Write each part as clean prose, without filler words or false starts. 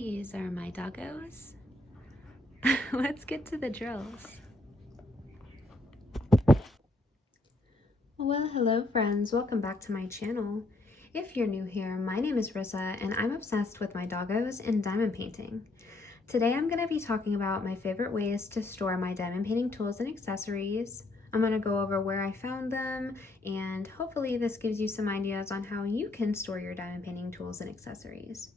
These are my doggos. Let's get to the drills. Well, hello friends, welcome back to my channel. If you're new here, my name is Rissa and I'm obsessed with my doggos and diamond painting. Today I'm going to be talking about my favorite ways to store my diamond painting tools and accessories. I'm going to go over where I found them, and hopefully this gives you some ideas on how you can store your diamond painting tools and accessories.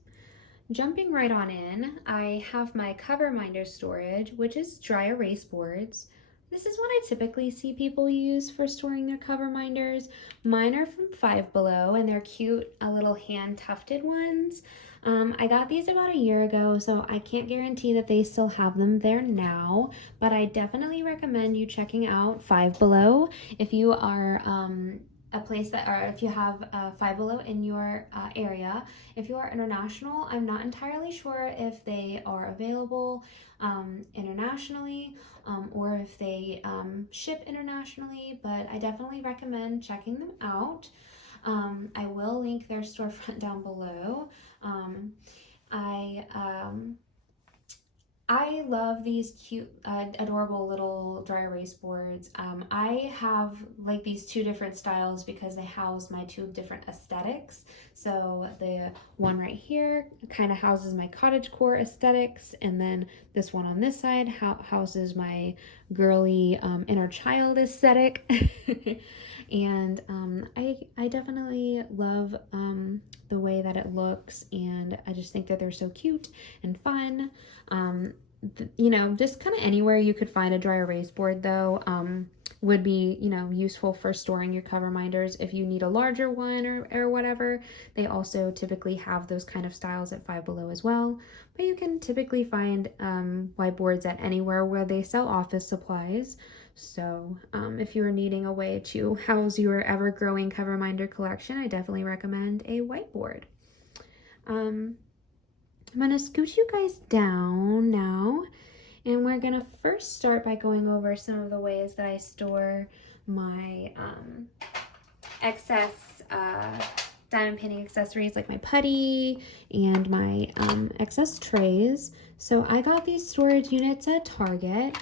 Jumping right on in, I have my cover minder storage, which is dry erase boards. This is what I typically see people use for storing their cover minders. Mine are from Five Below and they're cute, little hand tufted ones. I got these about a year ago, so I can't guarantee that they still have them there now, but I definitely recommend you checking out Five Below if you are a place that, or if you have Five Below in your area. If you are international, I'm not entirely sure if they are available internationally or if they ship internationally, but I definitely recommend checking them out. I will link their storefront down below. I love these cute, adorable little dry erase boards. I have like these two different styles because they house my two different aesthetics. So the one right here kind of houses my cottagecore aesthetics, and then this one on this side houses my girly inner child aesthetic. And I definitely love the way that it looks, and I just think that they're so cute and fun. You know, just kind of anywhere you could find a dry erase board though would be, you know, useful for storing your cover minders. If you need a larger one or whatever, they also typically have those kind of styles at Five Below as well. But you can typically find whiteboards at anywhere where they sell office supplies. So if you are needing a way to house your ever-growing cover minder collection, I definitely recommend a whiteboard. I'm going to scoot you guys down now, and we're going to first start by going over some of the ways that I store my excess diamond painting accessories, like my putty and my excess trays. So I got these storage units at Target.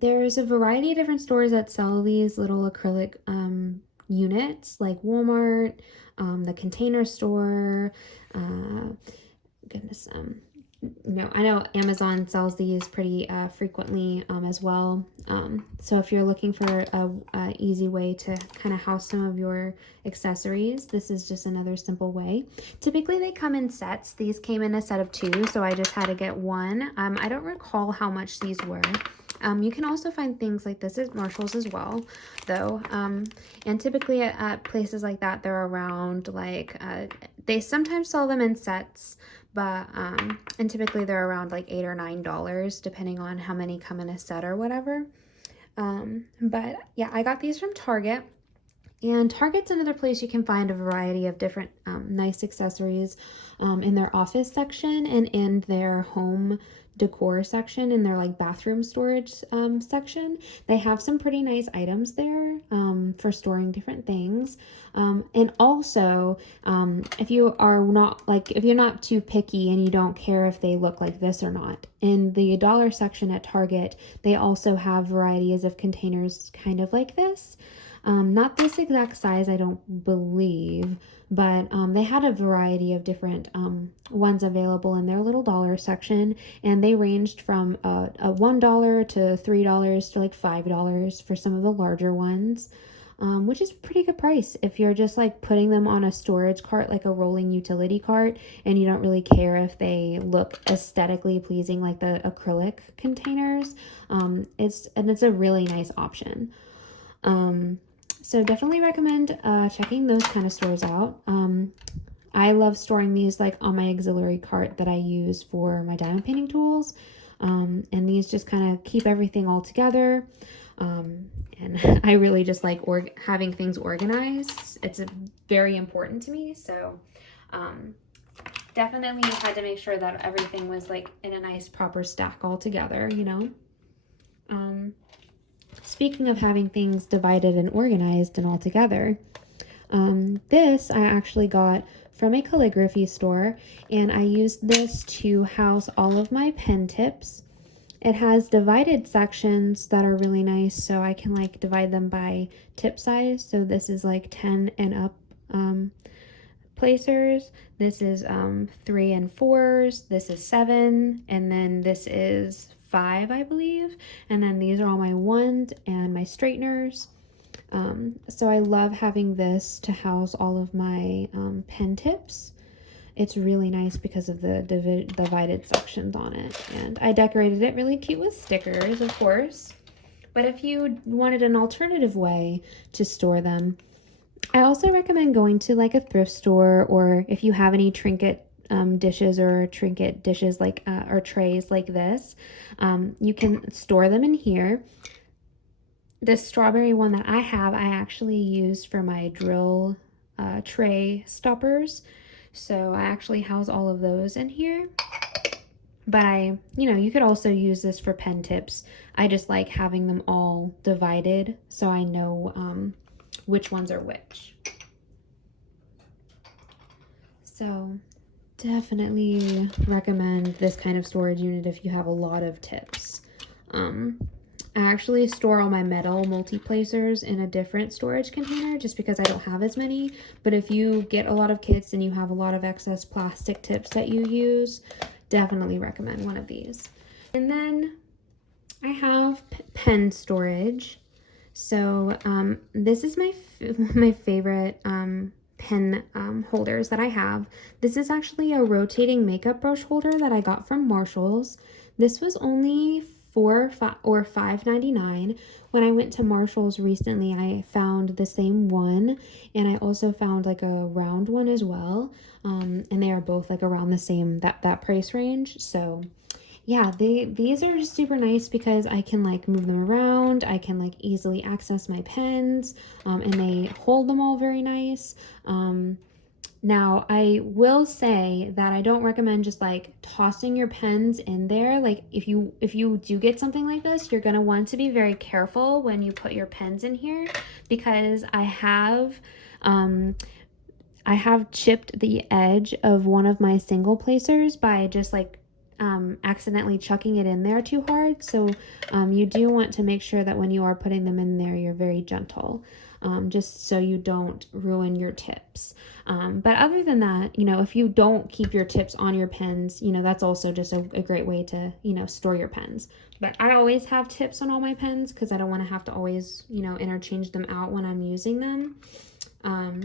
There's a variety of different stores that sell these little acrylic units, like Walmart, the Container Store, goodness, you know, I know Amazon sells these pretty frequently as well. So if you're looking for a easy way to kind of house some of your accessories, this is just another simple way. Typically they come in sets. These came in a set of 2, so I just had to get one. I don't recall how much these were. You can also find things like this at Marshall's as well, though. And typically at places like that, they're around like, they sometimes sell them in sets, but and typically they're around like $8 or $9 depending on how many come in a set or whatever. But yeah, I got these from Target, and Target's another place you can find a variety of different nice accessories in their office section and in their home decor section, in their like bathroom storage section. They have some pretty nice items there for storing different things. And also, if you are not like, if you're not too picky and you don't care if they look like this or not, in the dollar section at Target, they also have varieties of containers kind of like this. Not this exact size, I don't believe, but they had a variety of different ones available in their little dollar section, and they ranged from a $1 to $3 to like $5 for some of the larger ones, which is pretty good price if you're just like putting them on a storage cart, like a rolling utility cart, and you don't really care if they look aesthetically pleasing like the acrylic containers. It's a really nice option. So definitely recommend checking those kind of stores out. I love storing these like on my auxiliary cart that I use for my diamond painting tools. And these just kind of keep everything all together. And I really just like having things organized. It's very important to me. So definitely had to make sure that everything was like in a nice proper stack all together, you know. Speaking of having things divided and organized and all together, this I actually got from a calligraphy store, and I used this to house all of my pen tips. It has divided sections that are really nice, so I can like divide them by tip size. So this is like 10 and up placers. This is 3 and 4s. This is 7, and then this is 5, I believe. And then these are all my 1s and my straighteners. So I love having this to house all of my pen tips. It's really nice because of the divided sections on it. And I decorated it really cute with stickers, of course. But if you wanted an alternative way to store them, I also recommend going to like a thrift store, or if you have any trinket dishes or trinket dishes like or trays like this, you can store them in here. This strawberry one that I have, I actually used for my drill tray stoppers. So I actually house all of those in here. But you could also use this for pen tips. I just like having them all divided so I know which ones are which. So definitely recommend this kind of storage unit if you have a lot of tips. I actually store all my metal multi-placers in a different storage container just because I don't have as many. But if you get a lot of kits and you have a lot of excess plastic tips that you use, definitely recommend one of these. And then I have pen storage. So this is my favorite pen holders that I have. This is actually a rotating makeup brush holder that I got from Marshall's. This was only $5.99. When I went to Marshall's recently, I found the same one, and I also found like a round one as well, and they are both like around the same that price range. So yeah, these are just super nice because I can like move them around. I can like easily access my pens, and they hold them all very nice. Now, I will say that I don't recommend just like tossing your pens in there. Like if you do get something like this, you're going to want to be very careful when you put your pens in here, because I have chipped the edge of one of my single placers by just like accidentally chucking it in there too hard. So you do want to make sure that when you are putting them in there, you're very gentle, just so you don't ruin your tips. But other than that, if you don't keep your tips on your pens, that's also just a great way to, store your pens. But I always have tips on all my pens because I don't want to have to always, interchange them out when I'm using them.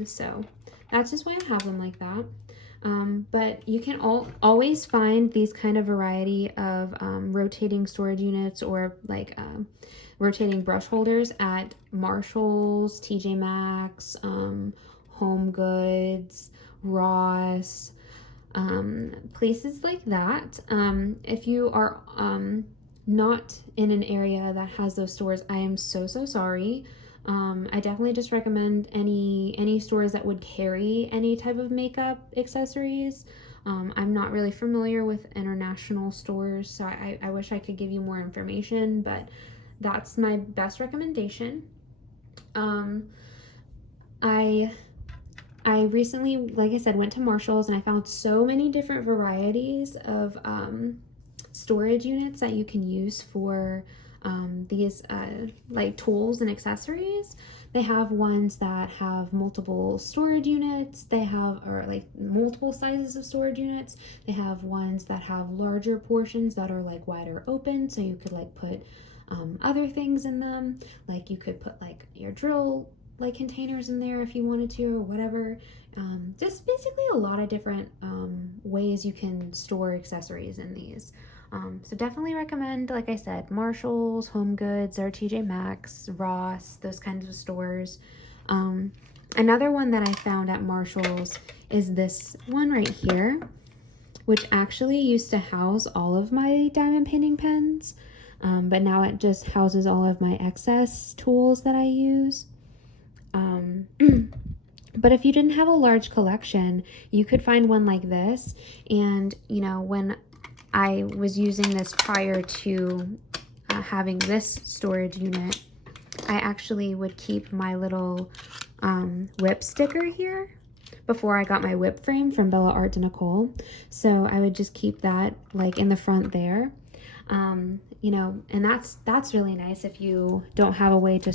So that's just why I have them like that. But you can always find these kind of variety of rotating storage units or like rotating brush holders at Marshall's, TJMaxx, HomeGoods, Ross, places like that. If you are not in an area that has those stores, I am so sorry. I definitely just recommend any stores that would carry any type of makeup accessories. I'm not really familiar with international stores, so I wish I could give you more information, but that's my best recommendation. I recently, like I said, went to Marshall's and I found so many different varieties of storage units that you can use for these like tools and accessories. They have ones that have multiple storage units. They have like multiple sizes of storage units. They have ones that have larger portions that are like wider open, so you could like put other things in them. Like you could put like your drill like containers in there if you wanted to, or whatever. Just basically a lot of different ways you can store accessories in these. So definitely recommend, like I said, Marshall's, HomeGoods, or TJMaxx, Ross, those kinds of stores. Another one that I found at Marshall's is this one right here, which actually used to house all of my diamond painting pens, but now it just houses all of my excess tools that I use. But if you didn't have a large collection, you could find one like this. And, when I was using this prior to having this storage unit, I actually would keep my little whip sticker here before I got my whip frame from Bella Art to Nicole. So I would just keep that like in the front there. You know, and that's really nice if you don't have a way to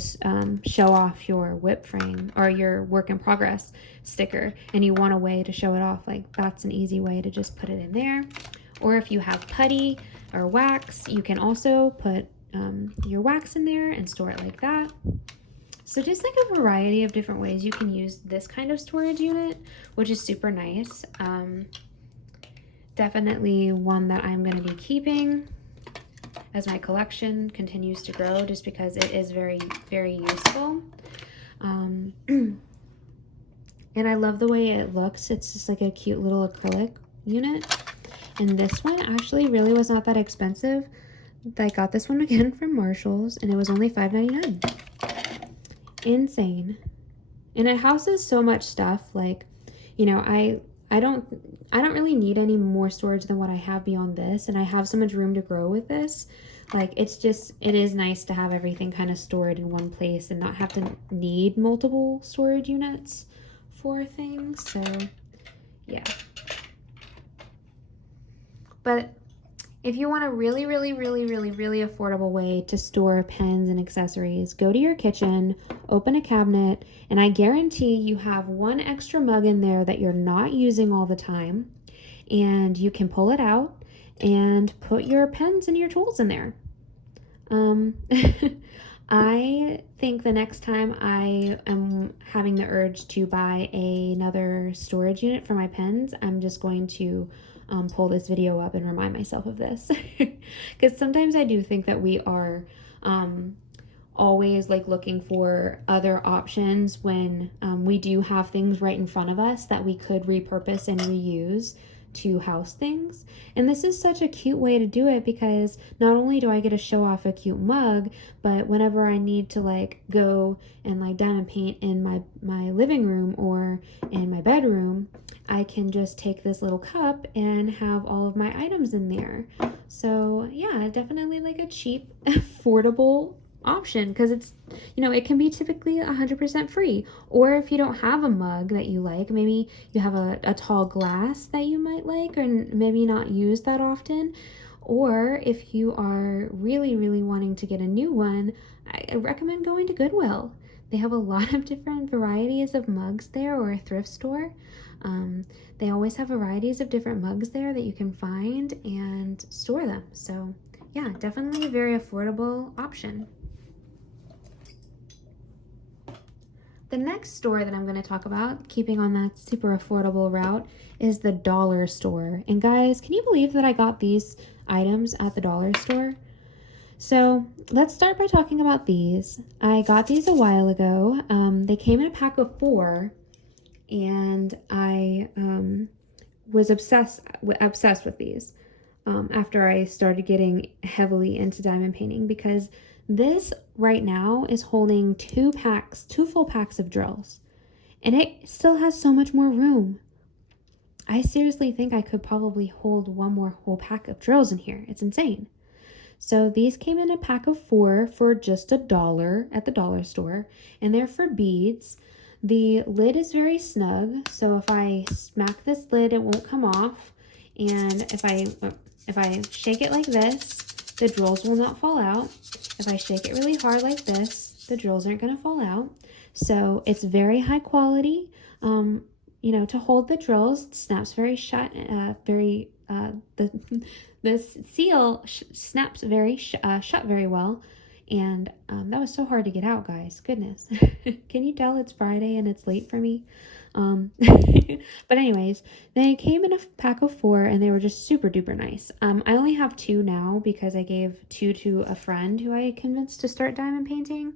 show off your whip frame or your work in progress sticker and you want a way to show it off. Like that's an easy way to just put it in there. Or if you have putty or wax, you can also put your wax in there and store it like that. So just like a variety of different ways you can use this kind of storage unit, which is super nice. Definitely one that I'm going to be keeping as my collection continues to grow, just because it is very, very useful. And I love the way it looks. It's just like a cute little acrylic unit. And this one actually really was not that expensive. I got this one again from Marshall's and it was only $5.99. Insane. And it houses so much stuff. Like, you know, I don't really need any more storage than what I have beyond this, and I have so much room to grow with this. Like it is nice to have everything kind of stored in one place and not have to need multiple storage units for things. So yeah. But if you want a really, really, really, really, really affordable way to store pens and accessories, go to your kitchen, open a cabinet, and I guarantee you have one extra mug in there that you're not using all the time, and you can pull it out and put your pens and your tools in there. I think the next time I am having the urge to buy another storage unit for my pens, I'm just going to pull this video up and remind myself of this. Because sometimes I do think that we are always like looking for other options when we do have things right in front of us that we could repurpose and reuse to house things. And this is such a cute way to do it, because not only do I get to show off a cute mug, but whenever I need to like go and like diamond paint in my living room or in my bedroom, I can just take this little cup and have all of my items in there. So yeah, definitely like a cheap, affordable option, because it's, you know, it can be typically 100% free. Or if you don't have a mug that you like, maybe you have a tall glass that you might like or maybe not use that often, or if you are really, really wanting to get a new one, I recommend going to Goodwill. They have a lot of different varieties of mugs there, or a thrift store. They always have varieties of different mugs there that you can find and store them. So yeah, definitely a very affordable option. The next store that I'm going to talk about, keeping on that super affordable route, is the dollar store. And guys, can you believe that I got these items at the dollar store? So let's start by talking about these. I got these a while ago. They came in a pack of 4, and I was obsessed with these after I started getting heavily into diamond painting, because this right now is holding 2 full packs of drills, and it still has so much more room. I seriously think I could probably hold one more whole pack of drills in here. It's insane. So these came in a pack of 4 for just $1 at the dollar store, and they're for beads. The lid is very snug, so if I smack this lid, it won't come off. And if I shake it like this, the drills will not fall out. If I shake it really hard like this, the drills aren't going to fall out. So it's very high quality. You know, to hold the drills, it snaps very shut. The seal snaps very shut very well. And that was so hard to get out, guys. Goodness. Can you tell it's Friday and it's late for me? But anyways, they came in a pack of 4 and they were just super duper nice. I only have 2 now because I gave 2 to a friend who I convinced to start diamond painting.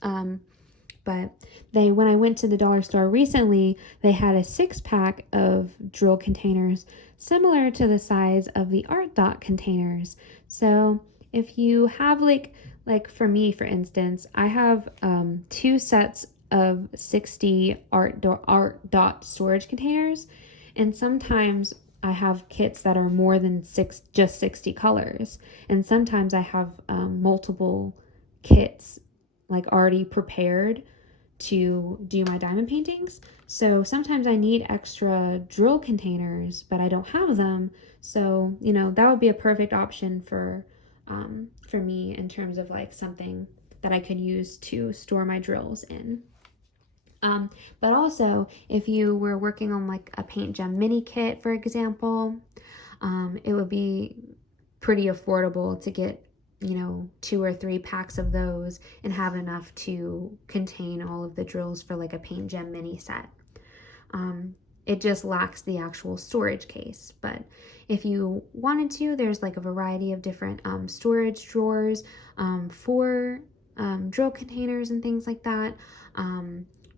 But when I went to the dollar store recently, they had a 6-pack of drill containers similar to the size of the art dot containers. So if you have like for me, for instance, I have 2 sets of 60 art dot storage containers, and sometimes I have kits that are more than just 60 colors, and sometimes I have multiple kits like already prepared to do my diamond paintings. So sometimes I need extra drill containers, but I don't have them. So, you know, that would be a perfect option for me in terms of like something that I could use to store my drills in. But also, if you were working on like a paint gem mini kit, for example, it would be pretty affordable to get, you know, 2 or 3 packs of those and have enough to contain all of the drills for like a paint gem mini set. It just lacks the actual storage case, but if you wanted to, there's like a variety of different storage drawers for drill containers and things like that.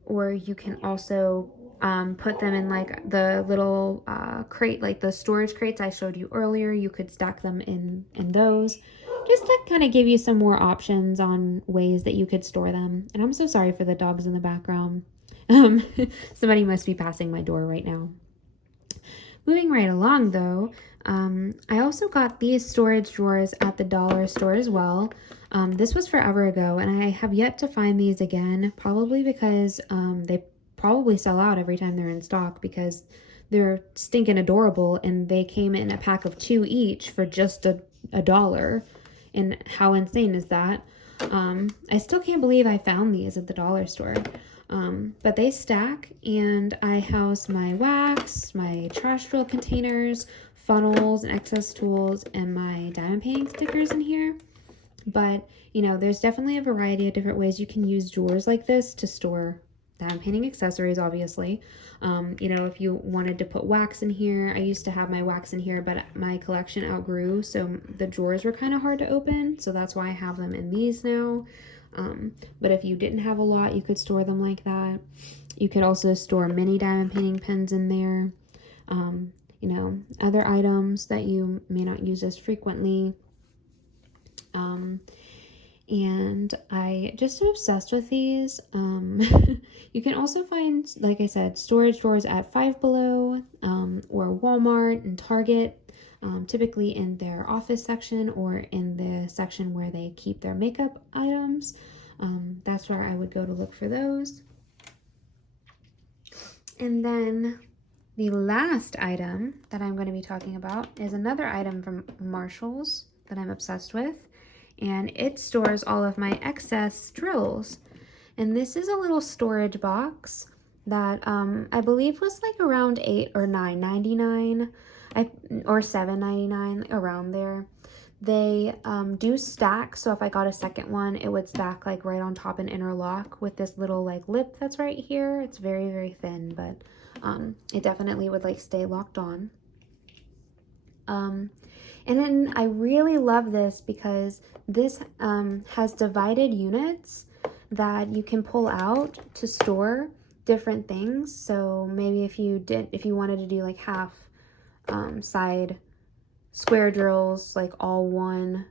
Or you can also put them in like the little crate, like the storage crates I showed you earlier. You could stack them in those, just to kind of give you some more options on ways that you could store them. And I'm so sorry for the dogs in the background. Somebody must be passing my door right now. Moving right along though, I also got these storage drawers at the dollar store as well. This was forever ago, and I have yet to find these again, probably because they probably sell out every time they're in stock, because they're stinking adorable, and they came in a pack of 2 each for just a dollar. And how insane is that? I still can't believe I found these at the dollar store. But they stack, and I house my wax, my trash drill containers, funnels and excess tools, and my diamond painting stickers in here. But, you know, there's definitely a variety of different ways you can use drawers like this to store diamond painting accessories, obviously. You know, if you wanted to put wax in here, I used to have my wax in here, but my collection outgrew, so the drawers were kind of hard to open, so that's why I have them in these now. But if you didn't have a lot, you could store them like that. You could also store mini diamond painting pens in there. You know, other items that you may not use as frequently. And I just am obsessed with these. You can also find, like I said, storage drawers at Five Below, or Walmart and Target, typically in their office section or in the section where they keep their makeup items. That's where I would go to look for those. And then the last item that I'm going to be talking about is another item from Marshall's that I'm obsessed with, and it stores all of my excess drills. And this is a little storage box that I believe was like around $8 or $9.99, or $7.99, around there. They do stack, so if I got a second one, it would stack like right on top and interlock with this little like lip that's right here. It's very, very thin, but it definitely would like stay locked on. And then I really love this because this has divided units that you can pull out to store different things. So maybe if you wanted to do like half side square drills, like all one,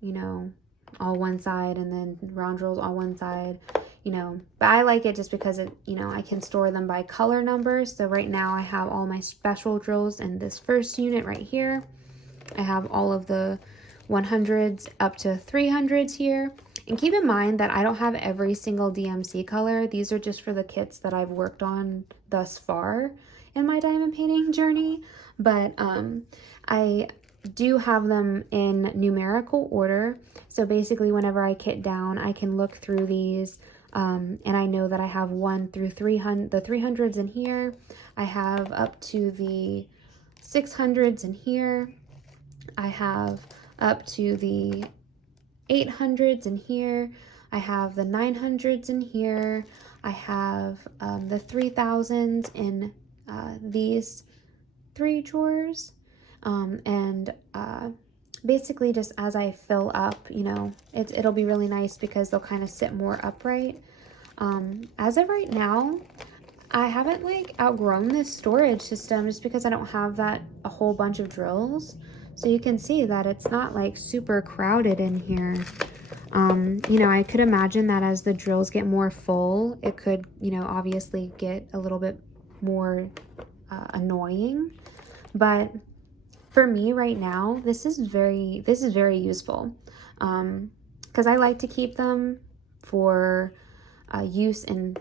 you know, all one side, and then round drills all one side, you know. But I like it just because it, you know, I can store them by color numbers. So right now I have all my special drills in this first unit right here. I have all of the 100s up to 300s here. And keep in mind that I don't have every single DMC color. These are just for the kits that I've worked on thus far in my diamond painting journey. But I do have them in numerical order. So basically whenever I kit down, I can look through these and I know that I have 1 through 300, the 300s in here. I have up to the 600s in here. I have up to the 800s in here. I have the 900s in here. I have the 3000s in these 3 drawers. And basically just as I fill up, you know, it'll be really nice because they'll kind of sit more upright. As of right now, I haven't like outgrown this storage system just because I don't have a whole bunch of drills. So you can see that it's not like super crowded in here. You know, I could imagine that as the drills get more full, it could, you know, obviously get a little bit more annoying. But for me right now, this is very useful, because I like to keep them for use in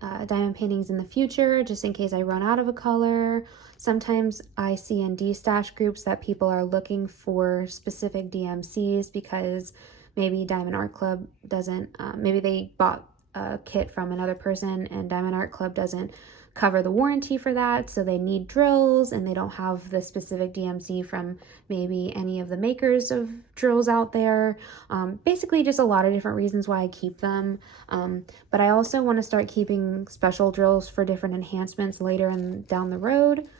diamond paintings in the future, just in case I run out of a color. Sometimes I see in D-stash groups that people are looking for specific DMCs because maybe Diamond Art Club doesn't, maybe they bought a kit from another person and Diamond Art Club doesn't cover the warranty for that, so they need drills and they don't have the specific DMC from maybe any of the makers of drills out there. Basically just a lot of different reasons why I keep them, but I also want to start keeping special drills for different enhancements later and down the road.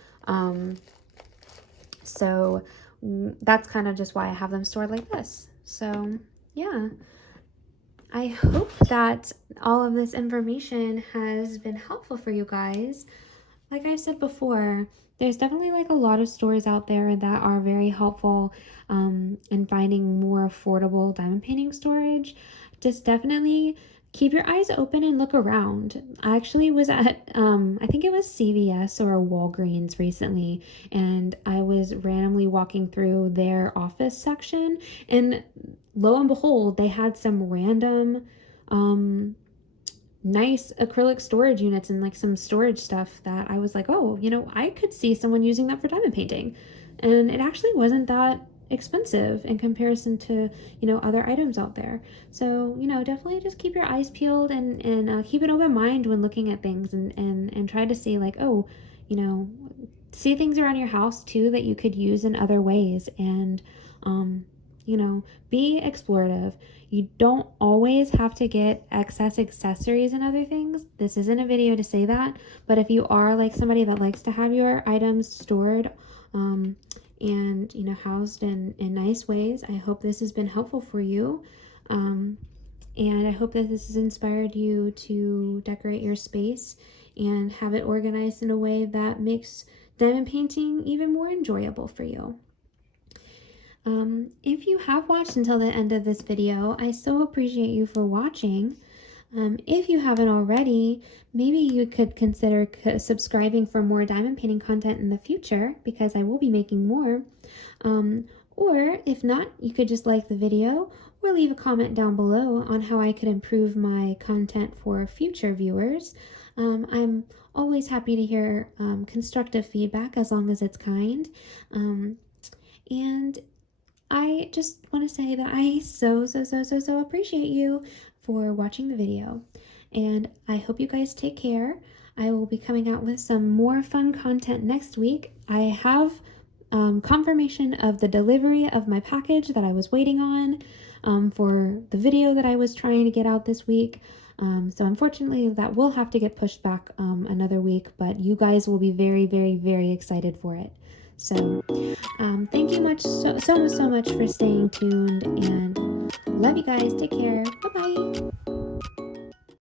So that's kind of just why I have them stored like this. So yeah, I hope that all of this information has been helpful for you guys. Like I said before, there's definitely like a lot of stores out there that are very helpful in finding more affordable diamond painting storage. Just definitely keep your eyes open and look around. I actually was at, I think it was CVS or Walgreens recently, and I was randomly walking through their office section, and lo and behold, they had some random nice acrylic storage units and like some storage stuff that I was like, oh, you know, I could see someone using that for diamond painting. And it actually wasn't that expensive in comparison to, you know, other items out there. So, you know, definitely just keep your eyes peeled and keep an open mind when looking at things, and try to see like, oh, you know, see things around your house too that you could use in other ways, and you know, be explorative. You don't always have to get excess accessories and other things. This isn't a video to say that, but if you are like somebody that likes to have your items stored and, you know, housed in nice ways, I hope this has been helpful for you. And I hope that this has inspired you to decorate your space and have it organized in a way that makes diamond painting even more enjoyable for you. If you have watched until the end of this video, I so appreciate you for watching. If you haven't already, maybe you could consider subscribing for more diamond painting content in the future, because I will be making more. Or if not, you could just like the video or leave a comment down below on how I could improve my content for future viewers. I'm always happy to hear constructive feedback as long as it's kind. And I just want to say that I so appreciate you for watching the video, and I hope you guys take care. I will be coming out with some more fun content next week. I have confirmation of the delivery of my package that I was waiting on for the video that I was trying to get out this week. So unfortunately that will have to get pushed back another week, but you guys will be very excited for it. So thank you so much for staying tuned, and love you guys. Take care.